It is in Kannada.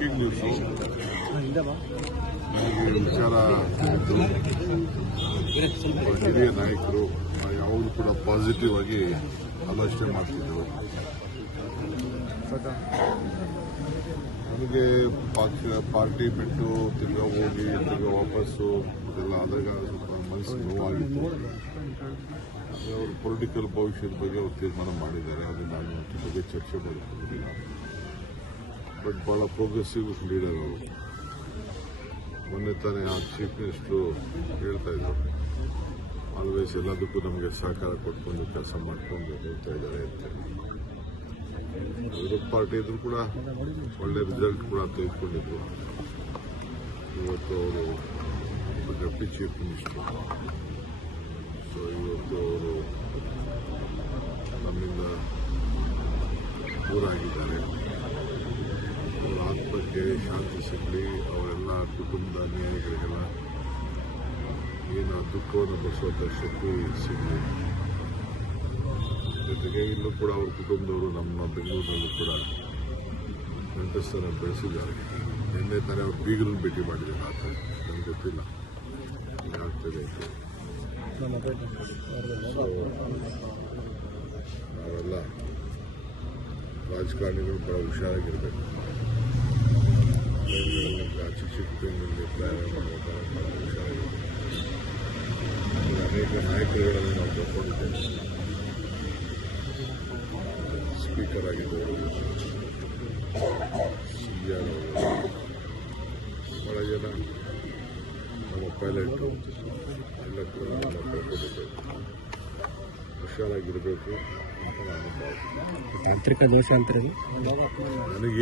Shocking news. ನನಗೆ ವಿಚಾರ ಹಿರಿಯ ನಾಯಕರು ಯಾವಾಗಲೂ ಕೂಡ ಪಾಸಿಟಿವ್ ಆಗಿ ಆಲೋಚನೆ ಮಾಡ್ತಿದ್ದರು. ನನಗೆ ಪಾರ್ಟಿ ಬಿಟ್ಟು ತಿರ್ಗಾ ಹೋಗಿ ತಿರ್ಗಾ ವಾಪಸ್ಸು ಇದೆಲ್ಲ ಆದಾಗ ಸ್ವಲ್ಪ ಮನಸ್ಸಿಗೆ ನೋವಾಗಿತ್ತು. ಅವ್ರ ಪೊಲಿಟಿಕಲ್ ಭವಿಷ್ಯದ ಬಗ್ಗೆ ಅವರು ತೀರ್ಮಾನ ಮಾಡಿದ್ದಾರೆ. ಅದು ನಾನು ಅದ್ರ ಬಗ್ಗೆ ಚರ್ಚೆ ಮಾಡಿಕೊಂಡಿಲ್ಲ. ಬಟ್ ಭಾಳ ಪ್ರೋಗ್ರೆಸಿವ್ ಲೀಡರ್ ಅವರು. ಮೊನ್ನೆ ತಾನೇ ಆ ಚೀಫ್ ಮಿನಿಸ್ಟರು ಹೇಳ್ತಾ ಇದ್ರು, ಆಲ್ವೇಸ್ ಎಲ್ಲದಕ್ಕೂ ನಮಗೆ ಸಹಕಾರ ಕೊಟ್ಕೊಂಡು ಕೆಲಸ ಮಾಡಿಕೊಂಡು ಹೋಗ್ತಾ ಇದ್ದಾರೆ ಅಂತ. ವಿರೋಧ ಪಾರ್ಟಿ ಇದ್ರು ಕೂಡ ಒಳ್ಳೆ ರಿಸಲ್ಟ್ ಕೂಡ ತೆಗೆದುಕೊಂಡಿದ್ರು. ಇವತ್ತು ಅವರು ಡೆಪ್ಟಿ ಚೀಫ್ ಮಿನಿಸ್ಟರ್. ಸೊ ಇವತ್ತು ಅವರು ನಮ್ಮಿಂದ ದೂರ ಆಗಿದ್ದಾರೆ. ಅವರ ಆತ್ಮಕ್ಕೆ ಶಾಂತಿ ಸಿಗಲಿ, ಅವರೆಲ್ಲ ಕುಟುಂಬದ ಅನ್ಯಾಯಿಗಳಿಗೆಲ್ಲ ಏನು ದುಃಖವನ್ನು ಬರೆಸುವಂಥ ಶಕ್ತಿ ಸಿಗಲಿ. ಜೊತೆಗೆ ಇಲ್ಲೂ ಕೂಡ ಅವ್ರ ಕುಟುಂಬದವರು ನಮ್ಮ ಬೆಂಗಳೂರಿನಲ್ಲೂ ಕೂಡ ನೆಂಟಸ್ತನ ಬೆಳೆಸಿದ್ದಾರೆ. ನಿನ್ನೆ ತಾನೇ ಅವ್ರ ಬೀಗರನ್ನು ಭೇಟಿ ಮಾಡಿದ್ದಾರೆ. ಆತ ನನಗೆ ಗೊತ್ತಿಲ್ಲ ಏನಾಗ್ತದೆ ಅಂತ. ನಾವೆಲ್ಲ ರಾಜಕಾರಣಿಗಳು ಬಹಳ ಹುಷಾರಾಗಿರ್ಬೇಕು. ಚಿಕ್ಕ ಚಿಕ್ಕ ಬೆಂಗಳೂರಿಗೆ ಪ್ರಯಾಣ ಮಾಡುವಾಗ ಬಹಳ ಹುಷಾರಾಗಿರ್ಬೇಕು. ಅನೇಕ ನಾಯಕರುಗಳನ್ನು ನಾವು ತಗೊಂಡಿದ್ದೇವೆ. ಸ್ಪೀಕರ್ ಆಗಿದ್ದವರು, CR ಅವರು, ಬಹಳ ಜನ ನಮ್ಮ ಪೈಲಟ್ ಎಲ್ಲ ಕೂಡ ನಮ್ಮ ಕಳ್ಕೊಂಡಿದ್ದೇವೆ. ಹುಷಾರಾಗಿರಬೇಕು ಅಂತ ನಾನು ಭಾವಿಸ್ತೀನಿ. ತಾಂತ್ರಿಕ ದೋಷ ಅಂತಾರೆ ನನಗೆ